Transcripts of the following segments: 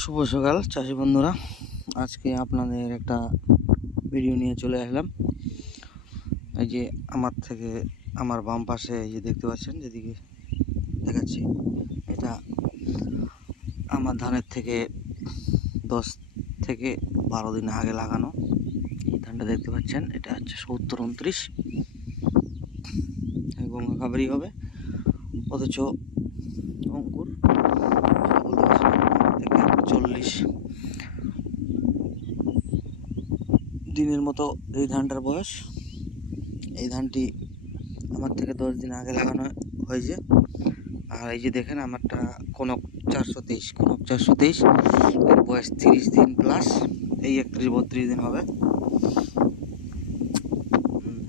শুভ সকাল চাষি বন্ধুরা, আজকে আপনাদের একটা ভিডিও নিয়ে চলে আসলাম। এই যে আমার বাম পাশে এই যে দেখতে পাচ্ছেন, যেদিকে দেখাচ্ছি, এটা আমার ধানের থেকে 10 থেকে 12 দিন আগে লাগানো এই ধানটা দেখতে পাচ্ছেন। এটা হচ্ছে 70-29 গঙ্গা খাবারই হবে, অথচ অঙ্কুর বলতে পারছেন থেকে 40 দিনের মতো এই ধানটার বয়স। এই ধানটি আমার থেকে 10 দিন আগে লাগানো হয়েছে। আর এই যে দেখেন, আমারটা কনক 423 এর বয়স 30 দিন প্লাস, এই 31-32 দিন হবে।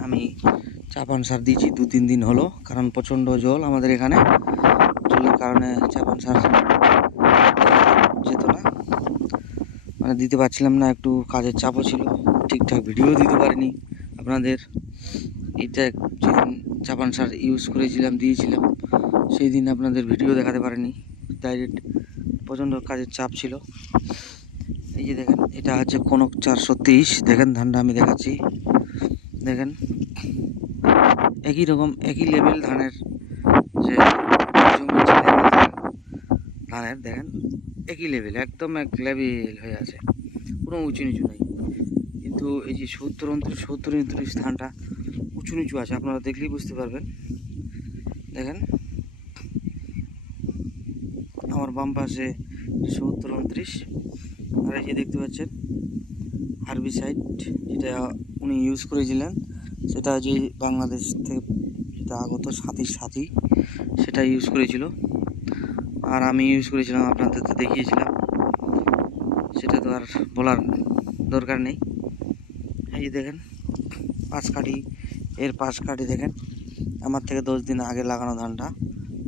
আমি চাপান সার দিয়েছি 2-3 দিন হলো, কারণ প্রচণ্ড জল আমাদের এখানে। জলের কারণে চাপান সার যেত না, মানে দিতে পারছিলাম না, একটু কাজের চাপও ছিল, ঠিকঠাক ভিডিও দিতে পারিনি আপনাদের। এটা যেদিন চাপান সার ইউজ দিয়েছিলাম সেই দিন আপনাদের ভিডিও দেখাতে পারিনি, ডাইরেক্ট প্রচণ্ড কাজের চাপ ছিল। এই যে দেখেন, এটা হচ্ছে কনক 423। দেখেন ধানটা আমি দেখাচ্ছি, দেখেন একই রকম একই লেভেল ধানের, যে জমির যে লেভেল ধানের দেখেন একই লেভেল, একদম এক লেভেল হয়ে আছে, কোনো উঁচু নিচু নেই। কিন্তু এই যে 70-29 ধানটা উঁচু নিচু আছে, আপনারা দেখলেই বুঝতে পারবেন। দেখেন আমার বাম পাশে 70-29, আর এই যে দেখতে পাচ্ছেন হার্বিসাইড, যেটা উনি ইউজ করেছিলেন, সেটা যে বাংলাদেশ থেকে যেটা আগত সাথী সেটা ইউজ করেছিল, আর আমি ইউজ করেছিলাম, আপনাদের তো দেখিয়েছিলাম, সেটা তো আর বলার দরকার নেই। এই যে দেখেন পাশ কাঠি দেখেন, আমার থেকে 10 দিন আগে লাগানো ধানটা,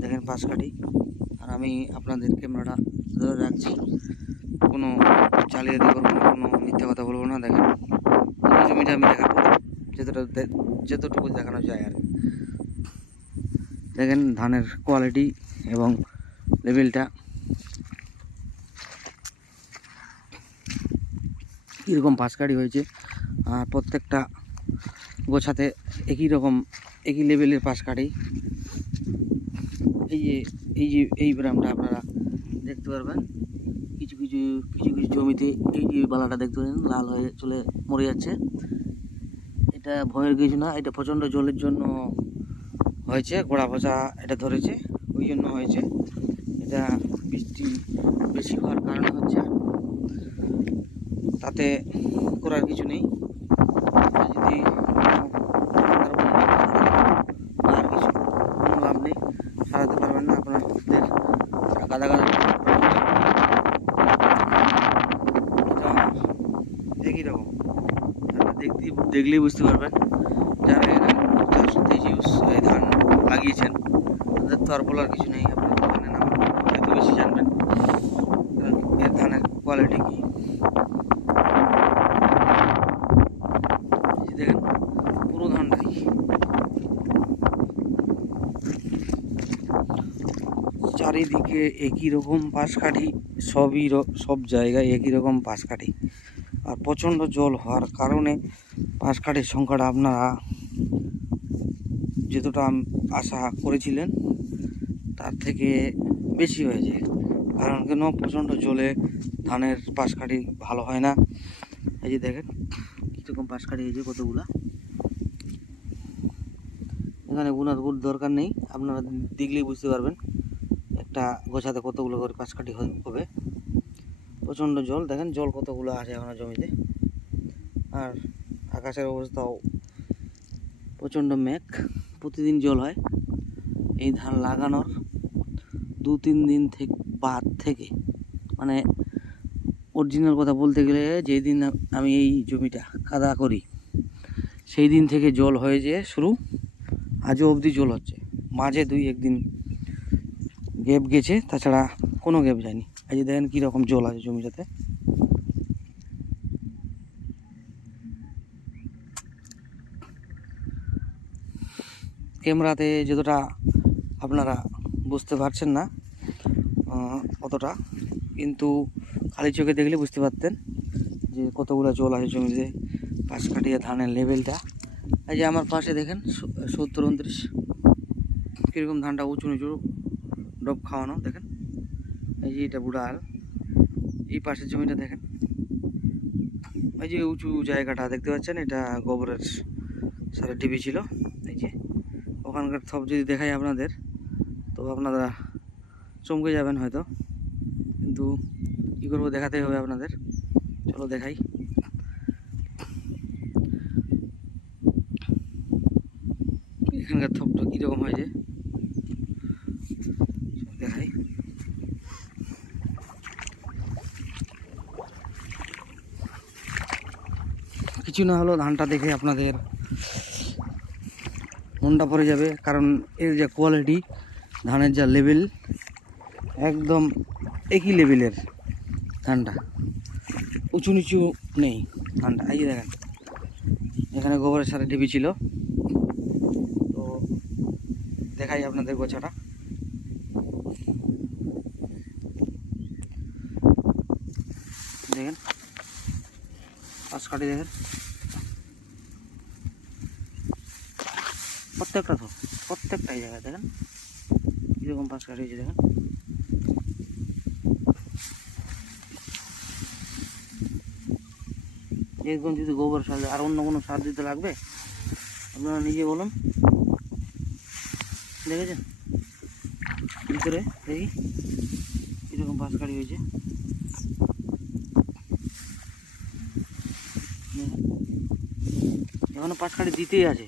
দেখেন পাশ কাঠি। আর আমি আপনাদের ক্যামেরাটা ধরে রাখছি, কোনো জালিয়াতি করবো না, কোনো মিথ্যা কথা বলবো না। দেখেন জমিটা আমি দেখাবো যতটুকু দেখানো যায় আর। দেখেন ধানের কোয়ালিটি এবং লেভেলটা কীরকম পাশকাঠি হয়েছে, আর প্রত্যেকটা গোছাতে একই লেভেলের পাশকাঠি। এই ব্রামটা আপনারা দেখতে পারবেন, কিছু কিছু জমিতে এই যে বালাটা দেখতে পারেন লাল হয়ে চলে মরে যাচ্ছে। এটা ভয়ের কিছু না, এটা প্রচণ্ড জলের জন্য হয়েছে, গোড়া পচা এটা ধরেছে, ওই জন্য হয়েছে। এটা বৃষ্টি বেশি হওয়ার কারণে হচ্ছে, তাতে করার কিছু নেই। যদি আর কিছু কোনো লাভ নেই, সারাতে পারবেন না আপনাদের গাদা একই রকম। দেখলেই বুঝতে পারবেন, যারা এখানে 423 ইউজ এই ধান লাগিয়েছেন তাদের তো আর বলার কিছু নেই, আপনারা জানেন, হয়তো বেশি জানবেন এর ধানের কোয়ালিটি কী। দেখেন পুরো ধানটাই চারিদিকে একই রকম পাশকাঠি, সব জায়গায় একই রকম পাশকাঠি। আর প্রচণ্ড জল হওয়ার কারণে পাশকাঠির সংখ্যাটা আপনারা যতটা আশা করেছিলেন তার থেকে বেশি হয়েছে। কারণ কেন, প্রচণ্ড জলে ধানের পাশকাঠি ভালো হয় না। এই যে দেখেন কীরকম পাশকাঠি হয়েছে, কতগুলা। এখানে গুনার দরকার নেই, আপনারা দেখলেই বুঝতে পারবেন একটা গোছাতে কতগুলো করে পাশকাঠি হবে। প্রচণ্ড জল, দেখেন জল কতগুলো আছে আমার জমিতে। আর আকাশের অবস্থাও প্রচণ্ড মেঘ, প্রতিদিন জল হয়। এই ধান লাগানোর 2-3 দিন বাদ থেকে, মানে অরিজিনাল কথা বলতে গেলে যেই দিন আমি এই জমিটা কাদা করি সেই দিন থেকে জল হয়ে যেয়ে শুরু, আজও অবধি জল হচ্ছে। মাঝে 2-1 দিন গ্যাপ গেছে, তাছাড়া কোনো গ্যাপ যায়নি। এই যে দেখেন কীরকম জল আছে জমিটাতে। ক্যামেরাতে যতটা আপনারা বুঝতে পারছেন না, অতটা কিন্তু খালি চোখে দেখলে বুঝতে পারতেন যে কতগুলো জল আছে জমিতে, পাশ কাটিয়ে ধানের লেভেলটা। এই যে আমার পাশে দেখেন 70-29 কীরকম ধানটা উঁচু নিচু ডব খাওয়ানো দেখেন। এই যে এটা বুড়াল, এই পাশের জমিটা দেখেন, এই যে উঁচু জায়গাটা দেখতে পাচ্ছেন, এটা গোবরের সারের ডিবি ছিল। এই যে ওখানকার সব যদি দেখাই আপনাদের তো আপনারা চমকে যাবেন হয়তো, কিন্তু কী করবো, দেখাতেই হবে আপনাদের। চলো দেখাই। এখানকার থপটা কীরকম হয়েছে দেখাই। কিছু না হলেও ধানটা দেখে আপনাদের মনটা পড়ে যাবে, কারণ এর যে কোয়ালিটি, ধানের যা লেভেল, একদম একই লেভেলের ধানটা, উঁচু নিচু নেই ধানটা। এই যে দেখেন, এখানে গোবরের সাথে ডিবি ছিল। তো দেখাই আপনাদের গোছাটা। দেখেন পাশ কাটি দেখেন, প্রত্যেকটাই জায়গায় দেখেন কীরকম পাশ কাটিয়েছে দেখেন। এরকম যদি গোবর সার আর অন্য কোনো সার দিতে লাগবে আপনারা নিজে বলুন। দেখেছেন ভিতরে দেখি কীরকম পাশ কাটি হয়েছে, এখনো পাশ কাটি দিতেই আছে।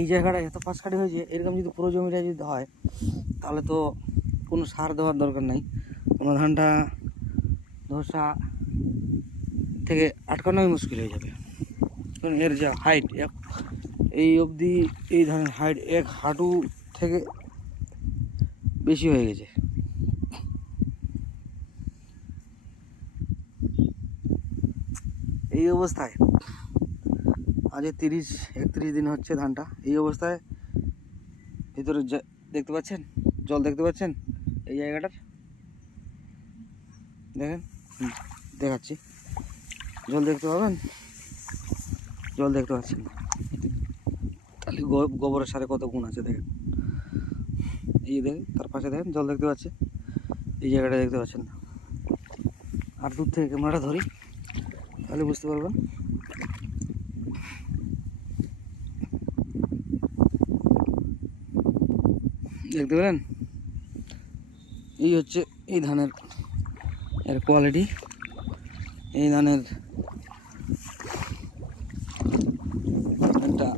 এই জায়গাটা এত পাশ কাটি হয়েছে, এরকম যদি পুরো জমিটা যদি হয় তাহলে তো কোনো সার দেওয়ার দরকার নাই, কোনো ধানটা ধসা থেকে আটকানোই মুশকিল হয়ে যাবে। কারণ এর যা হাইট, এই অবধি এই ধানের হাইট 1 হাঁটু থেকে বেশি হয়ে গেছে। এই অবস্থায় আজ 30-31 দিন হচ্ছে ধানটা এই অবস্থায়। ভিতরে দেখতে পাচ্ছেন জল, দেখতে পাচ্ছেন এই জায়গাটার, দেখেন দেখাচ্ছি, জল দেখতে পাবেন, জল দেখতে পাচ্ছেন না, তাহলে গোবরের সারে কত গুণ আছে দেখেন। এই যে দেখেন তার পাশে দেখেন জল দেখতে পাচ্ছেন, এই জায়গাটা দেখতে পাচ্ছেন না। আর দূর থেকে ক্যামেরাটা ধরি তাহলে বুঝতে পারবেন। দেখতে পেলেন, এই হচ্ছে এই ধানের এর কোয়ালিটি। এই ধানের একটা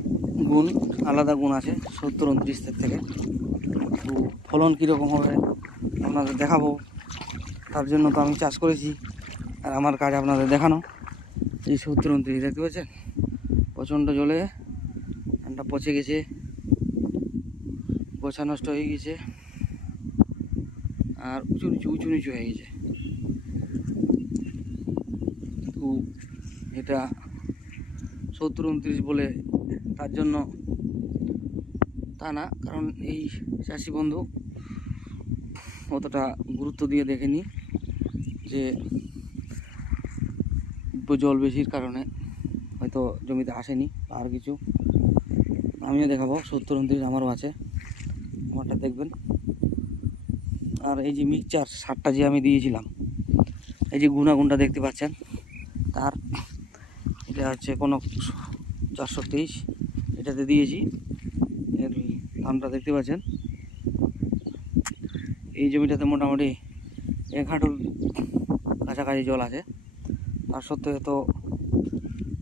গুণ, আলাদা গুণ আছে 70-29 থেকে। তো ফলন কীরকম হবে আপনাদের দেখাবো, তার জন্য তো আমি চাষ করেছি, আর আমার কাজ আপনাদের দেখানো। এই 70-29 দেখতে পাচ্ছেন, প্রচণ্ড জলে ধানটা পচে গেছে, গোছা নষ্ট হয়ে গেছে, আর উঁচু নিচু হয়ে গেছে। তো এটা 70-29 বলে তার জন্য তা না, কারণ এই চাষি বন্ধু অতটা গুরুত্ব দিয়ে দেখেনি যে জল বেশির কারণে হয়তো জমিতে আসেনি আর কিছু। আমিও দেখাবো 70-29 আমারও আছে, আমারটা দেখবেন। আর এই যে মিক্সচার সারটা যে আমি দিয়েছিলাম, এই যে গুণাগুণটা দেখতে পাচ্ছেন তার, এটা হচ্ছে কোনো 423 এটাতে দিয়েছি। এর দামটা দেখতে পাচ্ছেন, এই জমিটাতে মোটামুটি 1 হাঁটুর কাছাকাছি জল আছে, তার সত্ত্বেও তো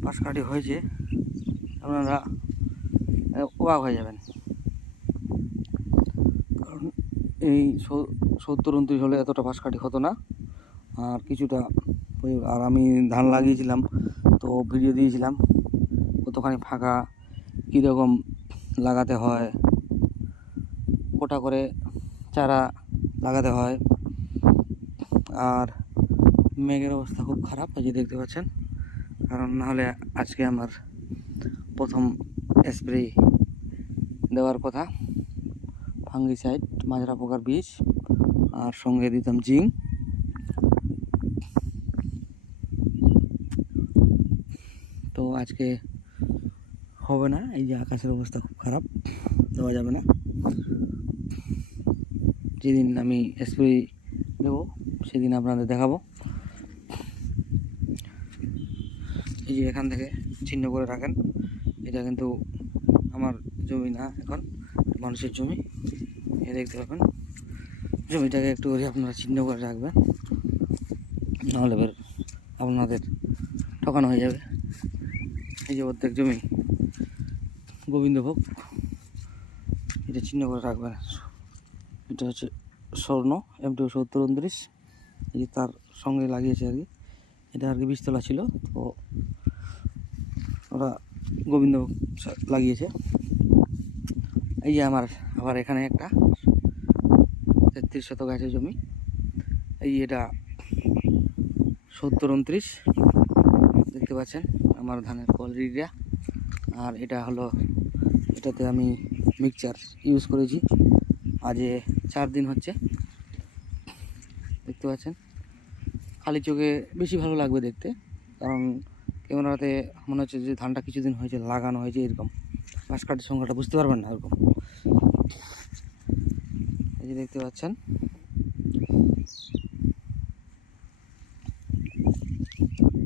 পাশ কাটি হয়েছে, আপনারা অবাক হয়ে যাবেন। কারণ এই 70-29 হলে এতটা পাশ কাটি হতো না। আর কিছুটা, আর আমি ধান লাগিয়েছিলাম তো ভিডিও দিয়েছিলাম কতখানি ফাঁকা, কীরকম লাগাতে হয়, কোটা করে চারা লাগাতে হয়। আর মেঘের অবস্থা খুব খারাপ, এই যে দেখতে পাচ্ছেন, কারণ নাহলে আজকে আমার প্রথম স্প্রে দেওয়ার কথা ফাঙ্গিসাইড মাজরা পোকার বীজ, আর সঙ্গে দিতাম জিঙ্ক। তো আজকে হবে না, এই যে আকাশের অবস্থা খুব খারাপ, দেওয়া যাবে না। যেদিন আমি স্প্রে দেবো সেদিন আপনাদের দেখাবো। এই যে এখান থেকে চিহ্ন করে রাখেন, এটা কিন্তু আমার জমি না, এখন মানুষের জমি। এ দেখতে পাবেন, জমিটাকে একটু করে আপনারা চিহ্ন করে রাখবেন, নাহলে এবার আপনাদের ঠকানো হয়ে যাবে। এই যে প্রত্যেক জমি গোবিন্দভোগ, এটা চিহ্ন করে রাখবেন। এটা হচ্ছে স্বর্ণ M2 7029, এই যে তার সঙ্গে লাগিয়েছে আর কি। এটা আর কি বীজতলা ছিল, তো ওরা গোবিন্দভোগ লাগিয়েছে। এই যে আমার আবার এখানে একটা 33 শতক আছে জমি। এই এটা 7029 দেখতে পাচ্ছেন আমার ধানের কোয়ালিটিটা। আর এটা হলো, এটাতে আমি মিক্সচার ইউজ করেছি, আজ 4 দিন হচ্ছে। দেখতে পাচ্ছেন, খালি চোখে বেশি ভালো লাগবে দেখতে, কারণ ক্যামেরাতে মনে হচ্ছে যে ধানটা কিছুদিন হয়েছে লাগানো হয়েছে, এরকম ঘাস কাটির সংখ্যাটা বুঝতে পারবেন না এরকম। এই যে দেখতে পাচ্ছেন,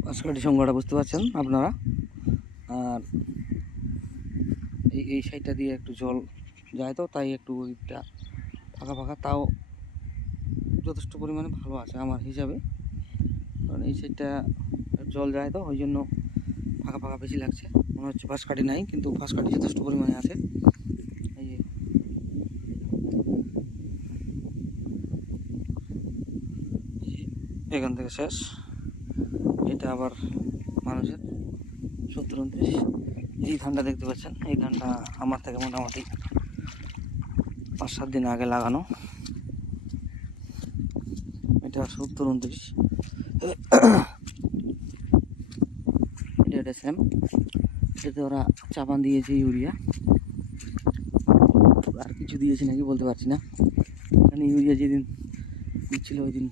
ঘাস কাটির সংখ্যাটা বুঝতে পারছেন আপনারা। আর এই সাইডটা দিয়ে একটু জল যায়, তো তাই একটু ওইটা ফাঁকা ফাঁকা, তাও যথেষ্ট পরিমাণে ভালো আছে আমার হিসাবে, কারণ এই সাইডটা জল যায় তো ওই জন্য ফাঁকা ফাঁকা বেশি লাগছে। মনে হচ্ছে ঘাস কাটি নাই, কিন্তু ঘাস কাটি যথেষ্ট পরিমাণে আছে। এই যে এখান থেকে শেষ, এটা আবার মানুষের 7029। এই ধানটা দেখতে পাচ্ছেন, এই ধানটা আমার থেকে মোটামুটি 5-7 দিন আগে লাগানো। এটা 7029, এটা সেম। এতে ওরা চাপান দিয়েছে ইউরিয়া, আর কিছু দিয়েছে নাকি বলতে পারছি না, মানে ইউরিয়া যেদিন দিচ্ছিল ওই দিন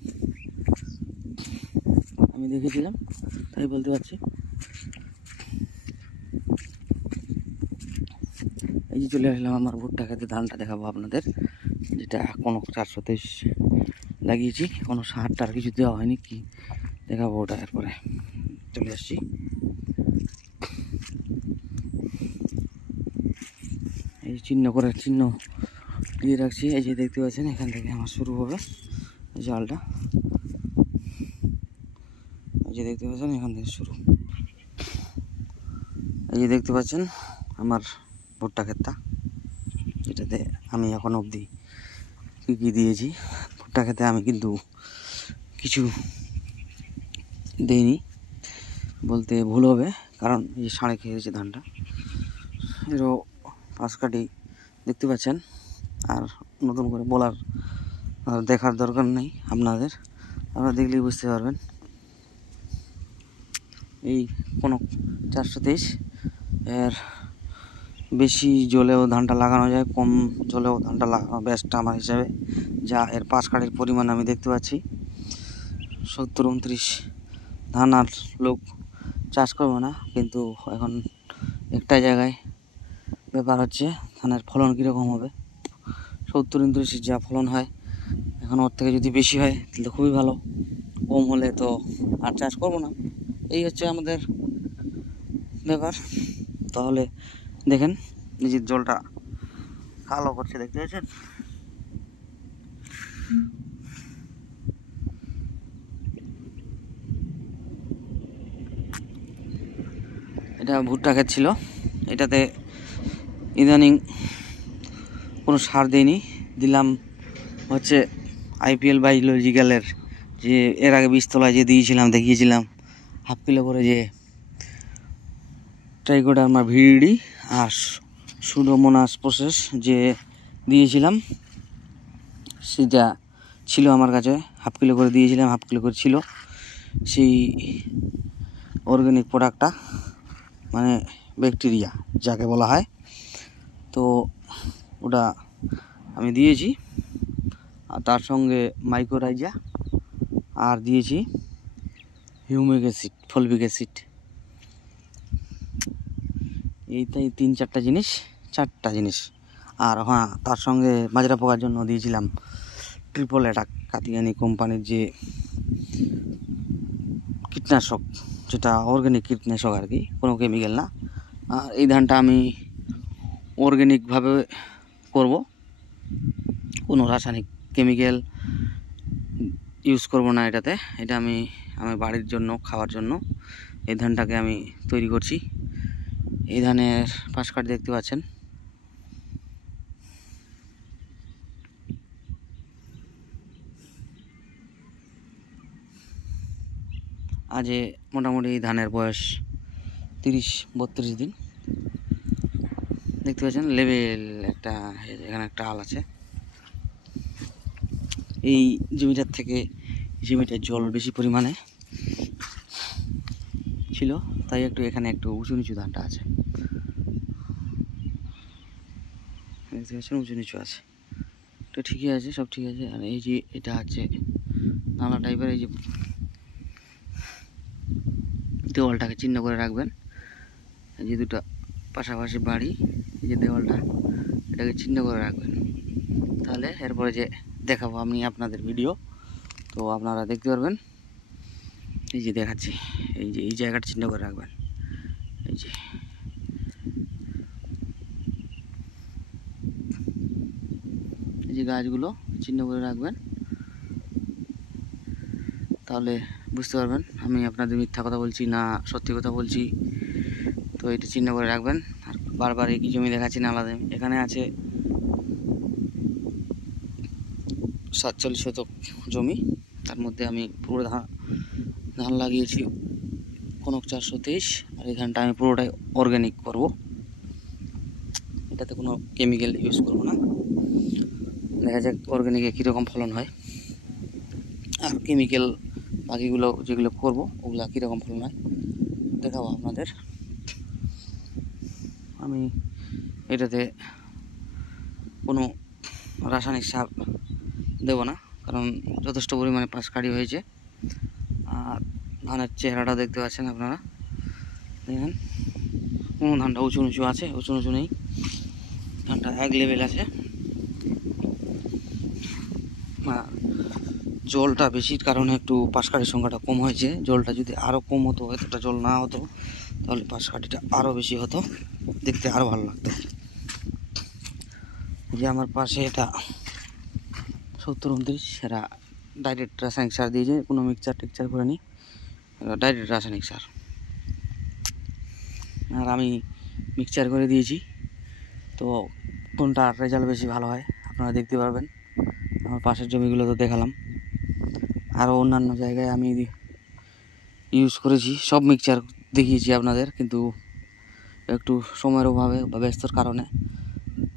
আমি দেখেছিলাম, তাই বলতে পারছি। এই যে চলে আসলাম আমার ভুট্টা খেতে, ধানটা দেখাবো আপনাদের, যেটা কোনো 423 লাগিয়েছি, কোনো সার টার কিছু দেওয়া হয়নি, কি দেখাবো ওটা। এরপরে চলে আসছি, এই চিহ্ন করে চিহ্ন দিয়ে রাখছি। এই যে দেখতে পাচ্ছেন, এখান থেকে আমার শুরু হবে জালটা। এই যে দেখতে পাচ্ছেন, এখান থেকে শুরু। এই যে দেখতে পাচ্ছেন আমার ভুট্টা ক্ষেতটা, এটাতে আমি এখন অবধি কী কী দিয়েছি। ভুট্টা খেতে আমি কিন্তু কিছু দিইনি বলতে ভুল হবে, কারণ এই ষাঁড়ে খেয়েছে ধানটা, এরও পাশ কাটি দেখতে পাচ্ছেন। আর নতুন করে বলার আর দেখার দরকার নেই আপনাদের, আপনারা দেখলেই বুঝতে পারবেন। এই কোনো 423 এর বেশি জলেও ধানটা লাগানো যায়, কম জলেও ধানটা লাগানো বেস্ট আমার হিসাবে। যা এর পাশ কাঠির পরিমাণ আমি দেখতে পাচ্ছি 70-29 ধান আর লোক চাষ করবে না, কিন্তু এখন একটা জায়গায় ব্যাপার হচ্ছে ধানের ফলন কীরকম হবে। 70-29 যা ফলন হয়, এখন ওর থেকে যদি বেশি হয় তাহলে খুবই ভালো, কম হলে তো আর চাষ করবো না। এই হচ্ছে আমাদের ব্যাপার। তাহলে দেখেন, নিজের জলটা কালো করছে, দেখতে পাচ্ছেন। এটা ভুট্টা ক্ষেত ছিল, এটাতে ইদানিং কোনো সার দেয়নি, দিলাম হচ্ছে IPL বায়োলজিক্যালের, যে এর আগে বীজতলায় যে দিয়েছিলাম দেখিয়েছিলাম, হাফ কিলো করে যে ট্রাইকোডার্মা ভিরিডি আর সুডোমোনাস প্রসেস যে দিয়েছিলাম, সেটা ছিল আমার কাছে, হাফ কিলো করে দিয়েছিলাম, হাফ কিলো করে ছিল সেই অর্গানিক প্রোডাক্টটা, মানে ব্যাকটেরিয়া যাকে বলা হয়। তো ওটা আমি দিয়েছি, আর তার সঙ্গে মাইক্রোরাইজা আর দিয়েছি হিউমিক অ্যাসিড, ফলভিক অ্যাসিড। এইটাই 3-4টা জিনিস, 4টা জিনিস। আর হ্যাঁ, তার সঙ্গে মাজরা পোকার জন্য দিয়েছিলাম ট্রিপল অ্যাটাক, কাতিয়ানি কোম্পানির যে কীটনাশক, যেটা অর্গ্যানিক কীটনাশক আর কি, কোনো কেমিক্যাল না। আর এই ধানটা আমি অর্গ্যানিকভাবে করব, কোনো রাসায়নিক কেমিক্যাল ইউজ করব না এটাতে। এটা আমি আমার বাড়ির জন্য, খাওয়ার জন্য এই ধানটাকে আমি তৈরি করছি। এই ধানের পাশ কাঠ দেখতে পাচ্ছেন। আজ মোটামুটি এই ধানের বয়স 30-32 দিন। দেখতে পাচ্ছেন লেভেল একটা, এখানে একটা আল আছে। এই জমিটার থেকে জমিটার জল বেশি পরিমাণে ছিল, তাই একটু এখানে একটু উঁচু নিচু ধানটা আছে। দেখতে পাচ্ছেন উঁচু নিচু আছে, তো ঠিকই আছে, সব ঠিক আছে। আর এই যে এটা আছে নালা টাইপের, এই যে দেওয়ালটাকে চিহ্ন করে রাখবেন। এই যে দুটো পাশাপাশি বাড়ি, এই যে দেওয়ালটা, এটাকে চিহ্ন করে রাখবেন। তাহলে এরপরে যে দেখাবো আমি আপনাদের ভিডিও, তো আপনারা দেখতে পারবেন। এই যে দেখাচ্ছি, এই যে এই জায়গাটা চিহ্ন করে রাখবেন। এই যে এই যে গাছগুলো চিহ্ন করে রাখবেন, তাহলে বুঝতে পারবেন আমি আপনাদের মিথ্যা কথা বলছি না সত্যি কথা বলছি। তো এটা চিহ্ন করে রাখবেন। আর বারবার একই জমি দেখাচ্ছি না, আলাদা এখানে আছে 47 শতক জমি, তার মধ্যে আমি পুরো ধান লাগিয়েছি কনক 423। আর এই ধানটা আমি পুরোটাই অর্গ্যানিক করব, এটাতে কোনো কেমিক্যাল ইউজ করব না। দেখা যাক অর্গ্যানিকে কীরকম ফলন হয়, আর কেমিক্যাল বাকিগুলো যেগুলো করব ওগুলো কীরকম ফলন হয় দেখাবো আপনাদের। আমি এটাতে কোনো রাসায়নিক সার দেব না, কারণ যথেষ্ট পরিমাণে পাশ কাটি হয়েছে। আর ধানের চেহারাটা দেখতে পাচ্ছেন আপনারা, দেখেন কোনো ধানটা উঁচু নিচু আছে, উঁচু নিচু নেই, ধানটা এক লেভেল আছে। আর জলটা বেশির কারণে একটু পাশকাঠির সংখ্যাটা কম হয়েছে। জলটা যদি আরও কম হতো, এতটা জল না হতো, তাহলে পাশকাঠিটা আরও বেশি হতো, দেখতে আরও ভালো লাগতো। যে আমার পাশে এটা 70-29, এরা ডাইরেক্ট রাসায়নিক সার দিয়েছে, কোনো মিক্সচার টিক্সচার করে নি, ডাইরেক্ট রাসায়নিক সার। আর আমি মিক্সচার করে দিয়েছি, তো কোনটা রেজাল্ট বেশি ভালো হয় আপনারা দেখতে পারবেন। আমার পাশের জমিগুলো তো দেখালাম, আরও অন্যান্য জায়গায় আমি ইউজ করেছি, সব মিক্সচার দেখিয়েছি আপনাদের, কিন্তু একটু সময়ের অভাবে বা ব্যস্তর কারণে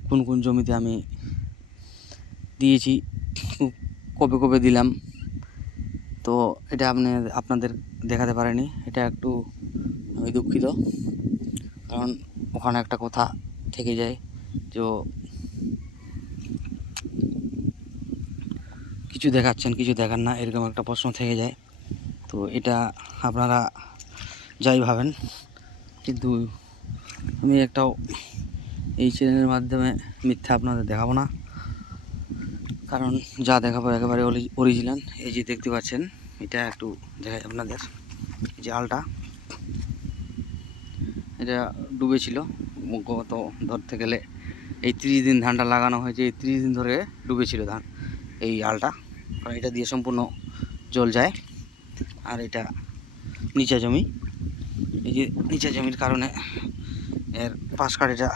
কোন কোন জমিতে আমি দিয়েছি, কবে কবে দিলাম, তো এটা আপনাদের দেখাতে পারিনি। এটা একটু আমি দুঃখিত, কারণ ওখানে একটা কথা থেকে যায় যে কিছু দেখাচ্ছেন কিছু দেখান না, এরকম একটা প্রশ্ন থেকে যায়। তো এটা আপনারা যাই ভাবেন, কিন্তু আমি একটাও এই চ্যানেলের মাধ্যমে মিথ্যা আপনাদের দেখাবো না, কারণ যা দেখাবো একেবারে অরিজিনাল। এই যে দেখতে পাচ্ছেন, এটা একটু দেখাই আপনাদের, যে আলটা এটা ডুবেছিল গত ধরতে গেলে এই 30 দিন ধানটা লাগানো হয়েছে, এই 30 দিন ধরে ডুবেছিল ধান এই আলটা, কারণ এটা দিয়ে সম্পূর্ণ জল যায়। আর এটা নিচা জমি, এই যে নিচা জমির কারণে এর পাশ কাঠিটা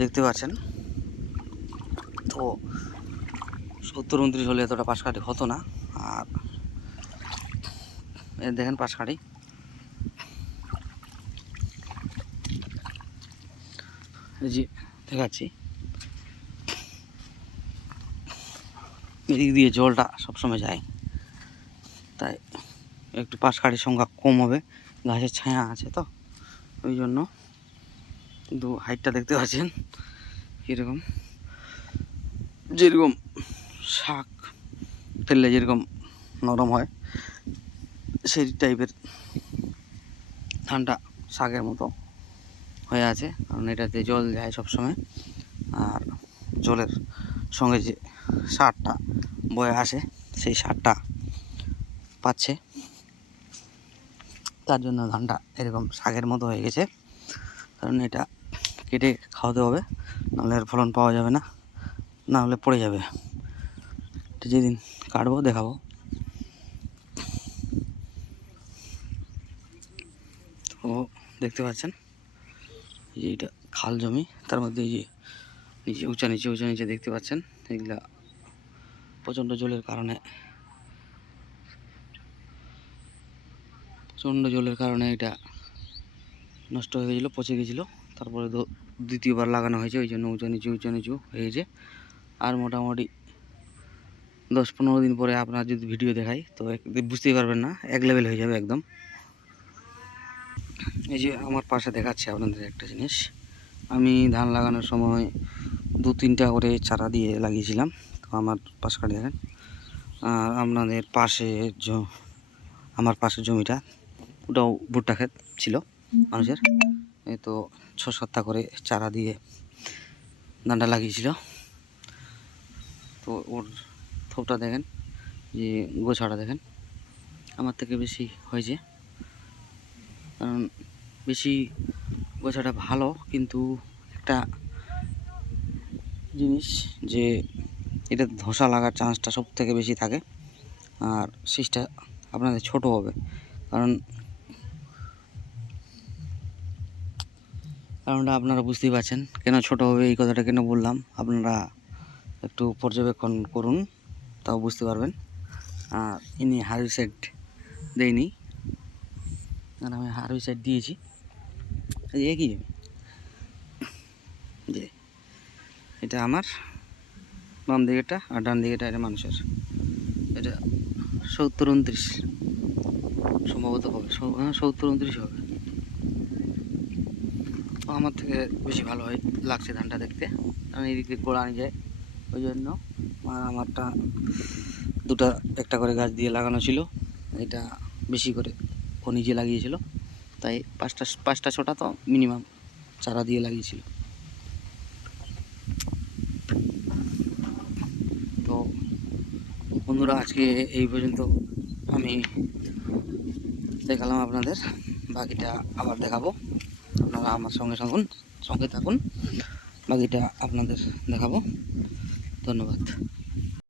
দেখতে পাচ্ছেন। তো 70-29 হলে এতটা পাশ কাঠি হতো না। আর এর দেখেন পাশ কাঠি, এই যে দেখাচ্ছি, এদিক দিয়ে জলটা সবসময় যায়, তাই একটু পাশ কাঠির সংখ্যা কম হবে, গাছের ছায়া আছে তো ওই জন্য। কিন্তু হাইটটা দেখতে পাচ্ছেন কীরকম, যেরকম শাক ফেললে যেরকম নরম হয় সেই টাইপের ধানটা শাকের মতো হয়ে আছে, কারণ এটাতে জল যায় সবসময়। আর জলের সঙ্গে যে সারটা বয়ে আসে সেই সারটা পাচ্ছে, তার জন্য ধানটা এরকম শাকের মতো হয়ে গেছে। কারণ এটা কেটে খাওয়াতে হবে, নাহলে এর ফলন পাওয়া যাবে না, না হলে পড়ে যাবে। যেদিন কাটবো দেখাবো। তো দেখতে পাচ্ছেন যে এটা খাল জমি, তার মধ্যে এই যে নিচে উঁচা নিচে দেখতে পাচ্ছেন, এগুলা প্রচণ্ড জলের কারণে এটা নষ্ট হয়ে গেছিলো, পচে গেছিলো। তারপরে তো দ্বিতীয়বার লাগানো হয়েছে, ওই জন্য উঁচা নিচু হয়েছে। আর মোটামুটি 10-15 দিন পরে আপনার যদি ভিডিও দেখাই তো বুঝতেই পারবেন না, এক লেভেল হয়ে যাবে একদম। এই যে আমার পাশে দেখাচ্ছে আপনাদের একটা জিনিস, আমি ধান লাগানোর সময় 2-3টা করে চারা দিয়ে লাগিয়েছিলাম। তো আমার পাশে দেখেন, আর আপনাদের পাশে আমার পাশের জমিটা ওটাও ভুট্টা ক্ষেত ছিল মানুষের। এই তো 6-7টা করে চারা দিয়ে ধানটা লাগিয়েছিল। তো ওর থোপটা দেখেন, যে গোছাটা দেখেন, আমার থেকে বেশি হয়েছে। কারণ বেশি গোছাটা ভালো, কিন্তু একটা জিনিস যে এটা ধসা লাগার চান্সটা সব থেকে বেশি থাকে, আর শীষটা আপনাদের ছোট হবে। কারণটা আপনারা বুঝতেই পারছেন কেন ছোট হবে, এই কথাটা কেন বললাম, আপনারা একটু পর্যবেক্ষণ করুন, তাও বুঝতে পারবেন। আর ইনি হার্বিসাইড দেয়নি, আর আমি হার্বিসাইড দিয়েছি। একই জমি, যে এটা আমার বাম দিকেটা আর ডান দিকেটা এটা মানুষের। এটা 70-29 সম্ভবত হবে, 70-29 হবে। তো আমার থেকে বেশি ভালো হয় লাগছে ধানটা দেখতে, কারণ এই দিক দিয়ে গোড়া আনি যায়, ওই জন্য। আর আমারটা একটা করে গাছ দিয়ে লাগানো ছিল, এটা বেশি করে ও নিজে লাগিয়েছিল, তাই 5টা 6টা তো মিনিমাম চারা দিয়ে লাগিয়েছিল। তো বন্ধুরা, আজকে এই পর্যন্ত আমি দেখালাম আপনাদের, বাকিটা আবার দেখাবো। আপনারা আমার সঙ্গে থাকুন, বাকিটা আপনাদের দেখাবো। ধন্যবাদ।